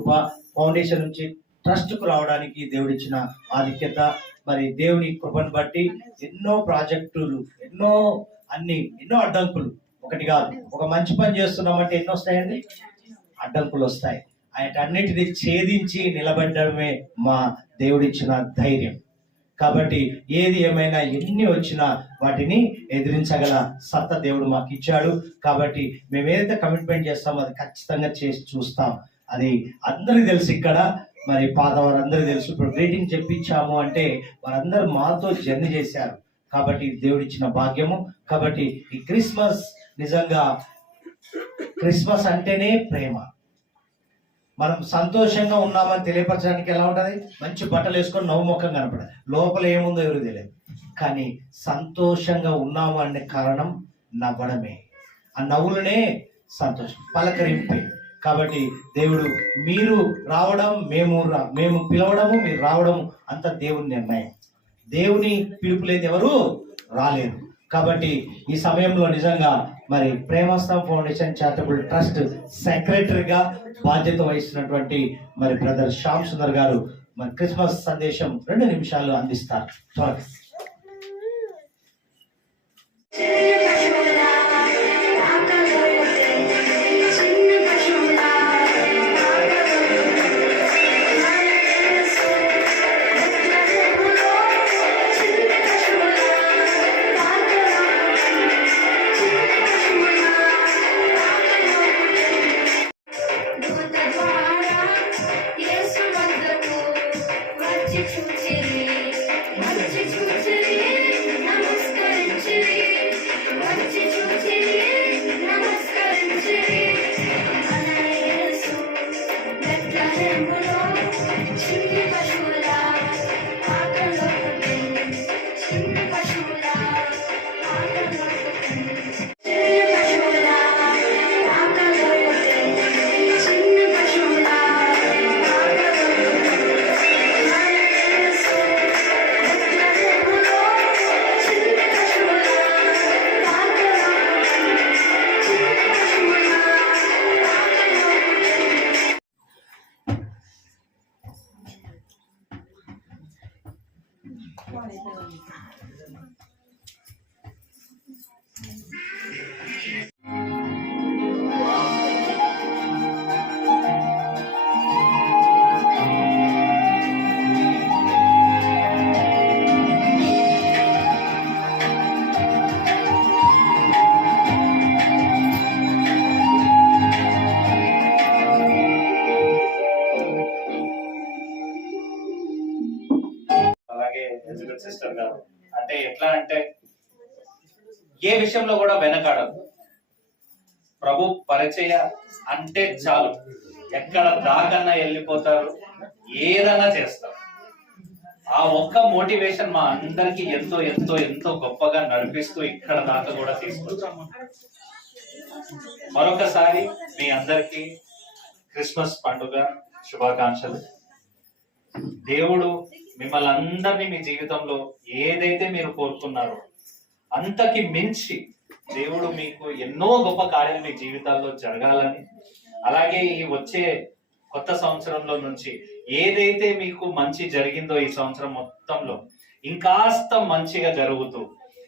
కృప foundation నుంచి ట్రస్ట్కు రావడానికి దేవుడిచ్చిన ఆధిక్యత మరి దేవుని కృపను బట్టి ఎన్నో ప్రాజెక్టులు ఎన్నో అన్ని ఎన్నో అడ్డంకులు. ఒకటి కాదు ఒక మంచి పని చేస్తున్నామంటే ఎన్నో వస్తాయండి? అడ్డంకులు వస్తాయి. అన్నిటిని ఛేదించి నిలబడమే మా దేవుడిచ్చిన ధైర్యం. కాబట్టి ఏది ఏమైనా ఎన్ని వచ్చినా వాటిని ఎదిరించగల సత్త దేవుడు మాకు ఇచ్చాడు కాబట్టి మేము ఏదైతే కమిట్మెంట్ చేస్తామో అది ఖచ్చితంగా చేసి చూస్తాం. అది అందరికి తెలుసు ఇక్కడ. మరి పాత వారందరూ తెలుసు. ఇప్పుడు గ్రీటింగ్ చెప్పించాము అంటే వారందరూ మాతో జర్నీ చేశారు. కాబట్టి దేవుడిచ్చిన భాగ్యము. కాబట్టి ఈ క్రిస్మస్ నిజంగా క్రిస్మస్ అంటేనే ప్రేమ. మనం సంతోషంగా ఉన్నామని తెలియపరచడానికి ఎలా ఉంటుంది? మంచి బట్టలు వేసుకొని నవ్వుముఖం కనపడదు. లోపల ఏముందో ఎవరు తెలియదు. కానీ సంతోషంగా ఉన్నాము అనే కారణం నవ్వడమే. ఆ నవ్వులనే సంతోషం. పలకరింపే. కాబట్టి దేవుడు మీరు రావడం మేము మేము పిలవడము మీరు రావడం అంత దేవుని నిర్ణయం. దేవుని పిలుపు లేదు ఎవరు రాలేదు. కాబట్టి ఈ సమయంలో నిజంగా మరి ప్రేమస్థం ఫౌండేషన్ చారిటబుల్ ట్రస్ట్ సెక్రటరీగా బాధ్యత వహిస్తున్నటువంటి మరి బ్రదర్ శ్యామ్ సుందర్ గారు మరి క్రిస్మస్ సందేశం రెండు నిమిషాలు అందిస్తారు. త్వరగా. చిన్ని ఏ విషయంలో కూడా వెనకాడదు. ప్రభు పరిచయ అంటే చాలు. ఎక్కడ దాకన్నా వెళ్ళిపోతారు ఏదన్నా చేస్తారు. ఆ ఒక్క మోటివేషన్ మా అందరికి ఎంతో ఎంతో ఎంతో గొప్పగా నడిపిస్తూ ఇక్కడ దాకా కూడా తీసుకొచ్చాము మరొకసారి మీ అందరికి క్రిస్మస్ పండుగ శుభాకాంక్షలు. దేవుడు మిమ్మల్ని అందరినీ మీ జీవితంలో ఏదైతే మీరు కోరుకున్నారో అంతకి మించి దేవుడు మీకు ఎన్నో గొప్ప కార్యాలు మీ జీవితాల్లో జరగాలని అలాగే ఈ వచ్చే కొత్త సంవత్సరంలో నుంచి ఏదైతే మీకు మంచి జరిగిందో ఈ సంవత్సరం మొత్తంలో ఇంకాస్త మంచిగా జరుగుతూ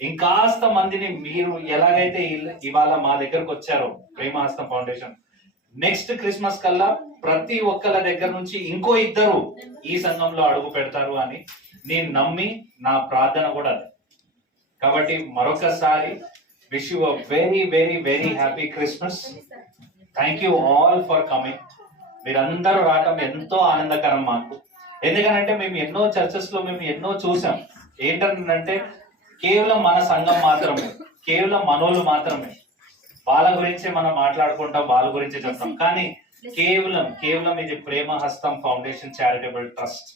ఇంకాస్త మందిని మీరు ఎలాగైతే ఇవాళ మా దగ్గరకు వచ్చారో ప్రేమహస్తం ఫౌండేషన్ నెక్స్ట్ క్రిస్మస్ కల్లా ప్రతి ఒక్కళ్ళ దగ్గర నుంచి ఇంకో ఇద్దరు ఈ సంఘంలో అడుగు పెడతారు అని నేను నమ్మి నా ప్రార్థన కూడా కాబట్టి మరొకసారి wish you very very very happy Christmas thank you all for coming మీరందరూ రావటం ఎంతో ఆనందకరం మాకు. ఎందుకనంటే మేము ఎన్నో చర్చెస్లో మేము ఎన్నో చూసాం. ఏంటంటే కేవలం మన సంఘం మాత్రమే కేవలం మనోళ్ళు మాత్రమే. వాళ్ళ గురించి మనం మాట్లాడుకుంటాం వాళ్ళ గురించి చెప్తాం. కానీ కేవలం కేవలం ఇది ప్రేమ హస్తం ఫౌండేషన్ చారిటబుల్ ట్రస్ట్.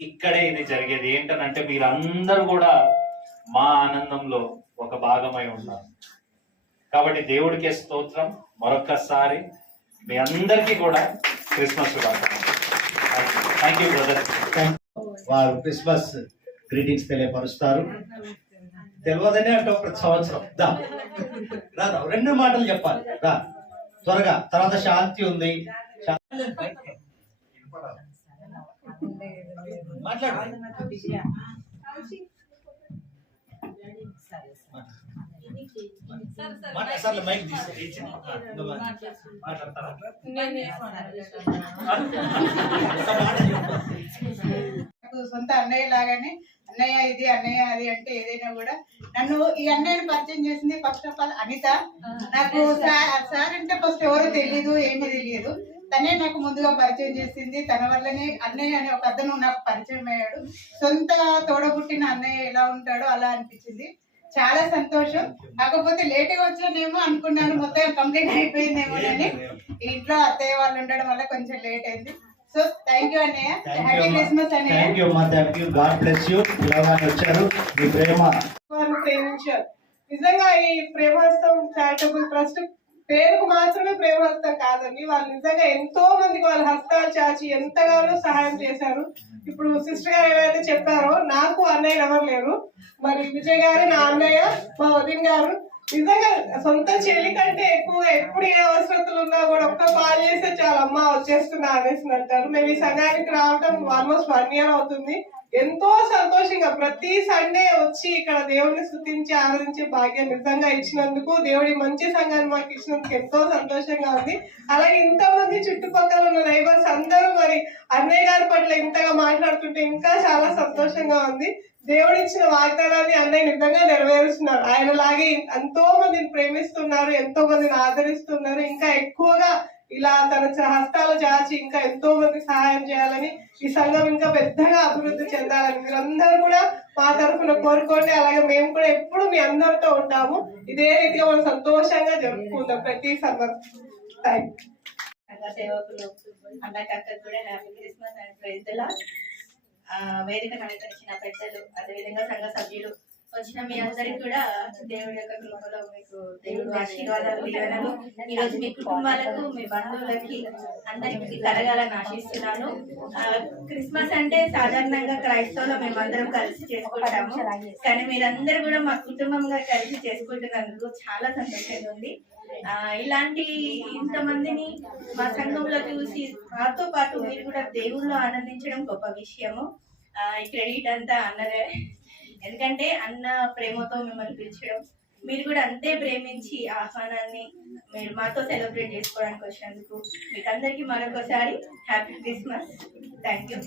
ఇక్కడే ఇది జరిగేది. ఏంటనంటే మీరందరూ కూడా మా ఆనందంలో ఒక భాగమై ఉన్నారు కాబట్టి దేవుడికే స్తోత్రం. మరొక్కసారి మీ అందరికీ కూడా క్రిస్మస్ శుభాకాంక్షలు. థ్యాంక్ యూ బ్రదర్ వారు క్రిస్మస్ గ్రీటింగ్స్ తెలియపరుస్తారు. తెలియదనే అంటే ప్రతి సంవత్సరం. దా. రా రా, రెండు మాటలు చెప్పాలి. రా. త్వరగా. తర్వాత శాంతి ఉంది. మాట్లాడు. మైక్ తీసి మాట్లాడతారా? సొంత అన్నయ్య లాగానే అన్నయ్య ఇది అన్నయ్య అది అంటే ఏదైనా కూడా నన్ను ఈ అన్నయ్యని పరిచయం చేసింది ఫస్ట్ ఆఫ్ ఆల్ అనిత. నాకు సార్. సార్ అంటే ఫస్ట్ ఎవరో తెలియదు ఏమీ తెలియదు. తనే నాకు ముందుగా పరిచయం చేసింది తన వల్లనే అన్నయ్య అనే ఒక అతను నాకు పరిచయం అయ్యాడు. సొంత తోడబుట్టిన అన్నయ్య ఎలా ఉంటాడో అలా అనిపించింది. చాలా సంతోషం. కాకపోతే లేట్గా వచ్చానేమో అనుకున్నాను మొత్తం కంప్లీట్ అయిపోయిందేమో అని ఇంట్లో అత్తయ్య వాళ్ళు ఉండడం వల్ల కొంచెం లేట్ అయింది. సో థ్యాంక్ యూ అన్నయ్య. హ్యాపీ క్రిస్మస్ థ్యాంక్ యూ అమ్మా. Thank you God bless you పిలవగానే వచ్చారు. మీ ప్రేమ. వారిని ప్రేమించారు. నిజంగా ఈ ప్రేమహస్తం చారిటబుల్ ట్రస్ట్ పేరుకు మాత్రమే ప్రేమ హస్తం కాదండి. వాళ్ళు నిజంగా ఎంతో మందికి వాళ్ళ హస్తాలు చాచి ఎంతగానో సహాయం చేశారు. ఇప్పుడు సిస్టర్ గారు ఏవైతే చెప్పారో నాకు అన్నయ్య ఎవరు లేరు. మరి విజయ్ గారు నా అన్నయ్య మా వదిన్ గారు నిజంగా సొంత చెల్లి కంటే ఎక్కువగా ఎప్పుడు ఏ అవసరతలు ఉన్నా కూడా ఒక్క కాల్ చేస్తే చాలా అమ్మ వచ్చేస్తున్నా అనేసి అంటారు. మేము ఈ సంఘానికి రావడం ఆల్మోస్ట్ వన్ ఇయర్ అవుతుంది. ఎంతో సంతోషంగా ప్రతి సండే వచ్చి ఇక్కడ దేవుడిని స్థుతించి ఆరాధించే భాగ్యం నిజంగా ఇచ్చినందుకు దేవుడి మంచి సంఘాన్ని మాకు ఇచ్చినందుకు ఎంతో సంతోషంగా ఉంది. అలాగే ఇంతమంది చుట్టుపక్కల ఉన్న నైబర్స్ అందరూ మరి అన్నయ్య గారి పట్ల ఇంతగా మాట్లాడుతుంటే ఇంకా చాలా సంతోషంగా ఉంది. దేవుడు ఇచ్చిన వాగ్దానాన్ని అన్నయ్య నిజంగా నెరవేరుస్తున్నారు. ఆయన లాగే ఎంతో మందిని ప్రేమిస్తున్నారు ఎంతో మందిని ఆదరిస్తున్నారు ఇంకా ఎక్కువగా ఇలా తన చ- హస్తాలు చాచి ఇంకా ఎంతో మంది సహాయం చేయాలని ఈ సంఘం ఇంకా పెద్దగా అభివృద్ధి చెందాలని మీరందరూ కూడా మా తరఫున కోరుకోండి. అలాగే మేము కూడా ఎప్పుడు మీ అందరితో ఉంటాము. ఇదే రీతిగా మనం సంతోషంగా జరుపుకుందాం ప్రతి సంఘం థ్యాంక్ యూ సేవకులు అందరికీ కూడా హ్యాపీ క్రిస్మస్ అండ్ ప్రైజ్ల వేదికను అలంకరించిన పెద్దలు అదేవిధంగా సంఘ సభ్యులు వచ్చిన మీ అందరికి కూడా దేవుడి యొక్క కృపలో మీకు దేవుడు ఆశీర్వాదాలు దీవెనలు ఈ రోజు మీ కుటుంబాలకు మీ బంధువులకి అందరికి కలగాలని ఆశిస్తున్నాను. క్రిస్మస్ అంటే సాధారణంగా క్రైస్తవులు మేమందరం కలిసి చేసుకుంటాము. కానీ మీరందరూ కూడా మా కుటుంబంగా కలిసి చేసుకుంటున్నందుకు చాలా సంతోషంగా ఉంది. ఇలాంటి ఇంతమందిని మా సంఘంలో చూసి మాతో పాటు మీరు కూడా దేవుళ్ళు ఆనందించడం గొప్ప విషయము. క్రెడిట్ అంతా అన్నదే. ఎందుకంటే అన్న ప్రేమతో మిమ్మల్ని పిలిచడం మీరు కూడా అంతే ప్రేమించి ఆహ్వానాన్ని మీరు మాతో సెలబ్రేట్ చేసుకోవడానికి వచ్చినందుకు మీకు అందరికీ మరొకసారి హ్యాపీ క్రిస్మస్. Thank you.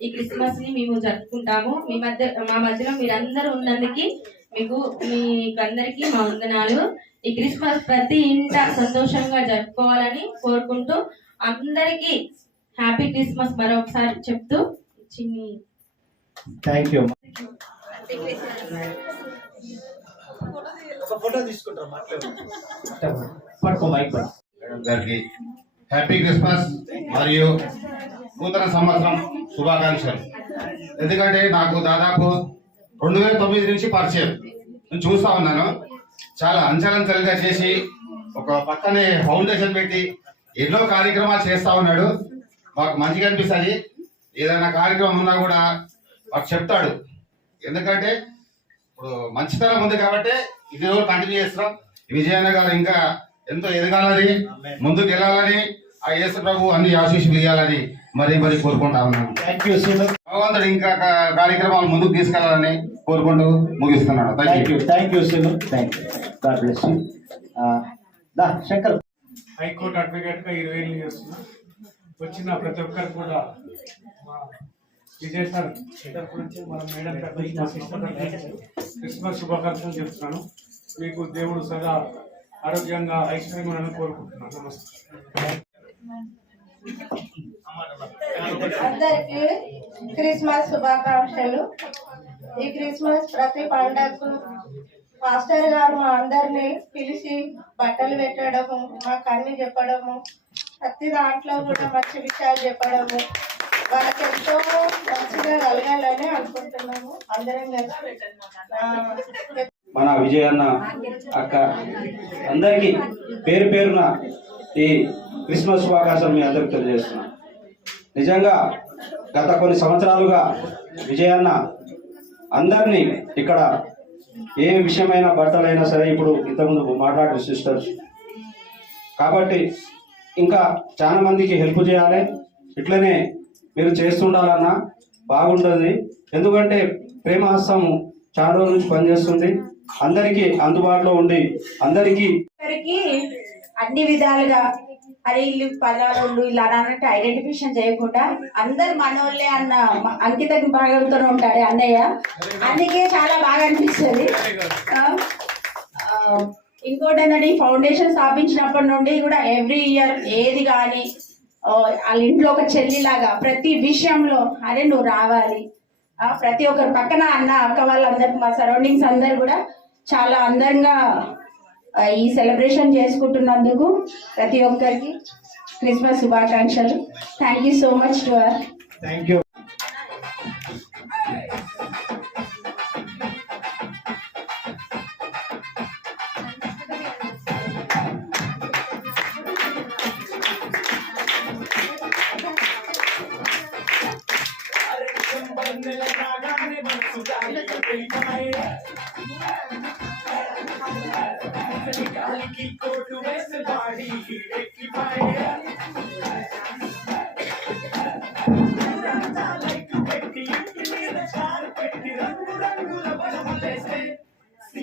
ఈ క్రిస్మస్ని మేము జరుపుకుంటాము. మీ మధ్య మా మధ్యలో మీరందరూ ఉన్నందుకు మీకు మీకు అందరికీ మా వందనాలు. ఈ క్రిస్మస్ ప్రతి ఇంట సంతోషంగా జరుపుకోవాలని కోరుకుంటూ అందరికీ హ్యాపీ క్రిస్మస్ మరొకసారి చెప్తూ చిన్ని థ్యాంక్ యూ గారికి హ్యాపీ క్రిస్మస్ మరియు నూతన సంవత్సరం శుభాకాంక్షలు. ఎందుకంటే నాకు దాదాపు రెండు వేల తొమ్మిది నుంచి పరిచయం. నేను చూస్తా ఉన్నాను. చాలా అంచలంచలుగా చేసి ఒక పక్కనే ఫౌండేషన్ పెట్టి ఎన్నో కార్యక్రమాలు చేస్తా ఉన్నాడు. మాకు మంచిగా అనిపిస్తుంది. ఏదైనా కార్యక్రమం ఉన్నా కూడా మాకు చెప్తాడు. ఎందుకంటే ఇప్పుడు మంచితనం ఉంది కాబట్టి ఇది రోజు కంటిన్యూ చేస్తున్నాం. విజయన్న గారు ఇంకా ఎంతో ఎదగాలని ముందుకు వెళ్ళాలని ఆ యేసు ప్రభు అన్ని ఆశీస్సులు ఇవ్వాలని మరి మరి కోరుకుంటా ఉన్నాను థ్యాంక్ యూ సును భగవంతుడు ఇంకా కార్యక్రమాలు ముందుకు తీసుకెళ్ళాలని కోరుకుంటూ ముగిస్తున్నాను. Thank you thank you సును thank you God bless you the Shankar. High court అడ్వకేట్గా ఇరవై ఏళ్ళు చేస్తున్నా. వచ్చిన ప్రతి ఒక్కరికి కూడా మా విజయ్ సార్ మన మేడం క్రిస్మస్ శుభాకాంక్షలు చెప్తున్నాను. మీకు దేవుడు సదా ఆరోగ్యంగా ఐశ్వర్యం కోరుకుంటున్నాను. నమస్తే అందరికి క్రిస్మస్ శుభాకాంక్షలు. ఈ క్రిస్మస్ ప్రతి పండగకు మాస్టర్ గారు మా అందరిని పిలిచి బట్టలు పెట్టడము మాకు అన్ని చెప్పడము ప్రతి దాంట్లో కూడా మంచి విషయాలు చెప్పడము. వాళ్ళకి ఎంతో మంచిగా కలగాలని అనుకుంటున్నాము. అందరం కలిసి మన విజయ అన్న అక్క అందరికీ పేరు పేరున ఈ క్రిస్మస్ శుభాకాంక్షలు మీ అందరికి తెలియజేస్తున్నాను నిజంగా గత కొన్ని సంవత్సరాలుగా విజయన్న అన్న అందరినీ ఇక్కడ ఏ విషయమైన బట్టలైనా సరే ఇప్పుడు ఇంతకుముందు మాట్లాడు సిస్టర్స్. కాబట్టి ఇంకా చాలా మందికి హెల్ప్ చేయాలి. ఇట్లనే మీరు చేస్తుండాలన్నా బాగుంటుంది. ఎందుకంటే ప్రేమహస్తం చాలా రోజుల నుంచి పనిచేస్తుంది. అందరికీ అందుబాటులో ఉండి అందరికీ అన్ని విధాలుగా అరే వీళ్ళు పలానోళ్ళు ఇలా అన్నట్టు ఐడెంటిఫికేషన్ చేయకుండా అందరు మనోళ్ళే అన్న అంకిత భాగంతో ఉంటాడు అన్నయ్య. అందుకే చాలా బాగా అనిపిస్తుంది. ఇంకోటి ఏంటంటే ఈ ఫౌండేషన్ స్థాపించినప్పటి నుండి కూడా ఎవ్రీ ఇయర్ ఏది కానీ వాళ్ళ ఇంట్లో ఒక చెల్లిలాగా ప్రతి విషయంలో అరే నువ్వు రావాలి. ఆ, ప్రతి ఒక్కరు పక్కన అన్న అక్క వాళ్ళందరూ మా సరౌండింగ్స్ అందరు కూడా చాలా అందంగా ఈ సెలబ్రేషన్ చేసుకుంటున్నందుకు ప్రతి ఒక్కరికి క్రిస్మస్ శుభాకాంక్షలు. Thank you so much to thank you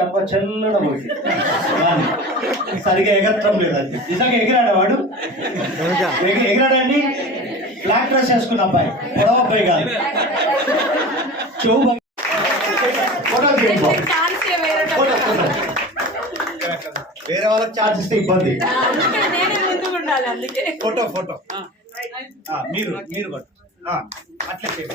చెప్ప చెల్లడ సరిగా ఎగరటం లేదు అది. నిజంగా ఎగిరాడా వాడు? ఎగ- ఎగిరాడండి? బ్లాక్ డ్రెస్ వేసుకున్న అబ్బాయి. పొడవ అబ్బాయి కాదు. చెవు. వేరే వాళ్ళకి ఛార్జ్ ఇస్తే ఇబ్బంది. Photo photo. ఆ, మీరు మీరు అట్లా చేయండి.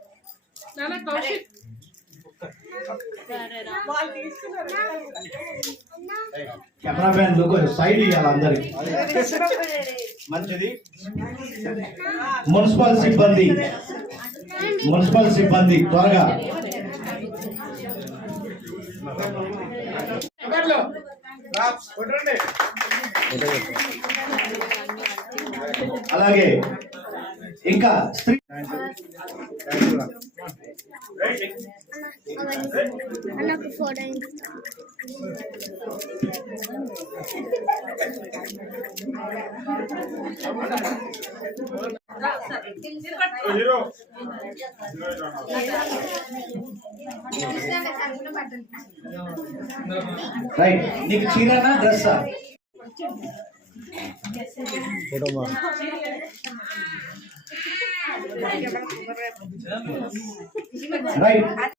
కెమెరామ్యాన్ లుక్ సైడ్ ఇవ్వాలి అందరికి. మంచిది. మున్సిపల్ సిబ్బంది. మున్సిపల్ సిబ్బంది త్వరగా. అలాగే ఇంకా స్త్రీ నాకు ఫోటో రైట్ నీకు చీరనా డ్రెస్సా Right.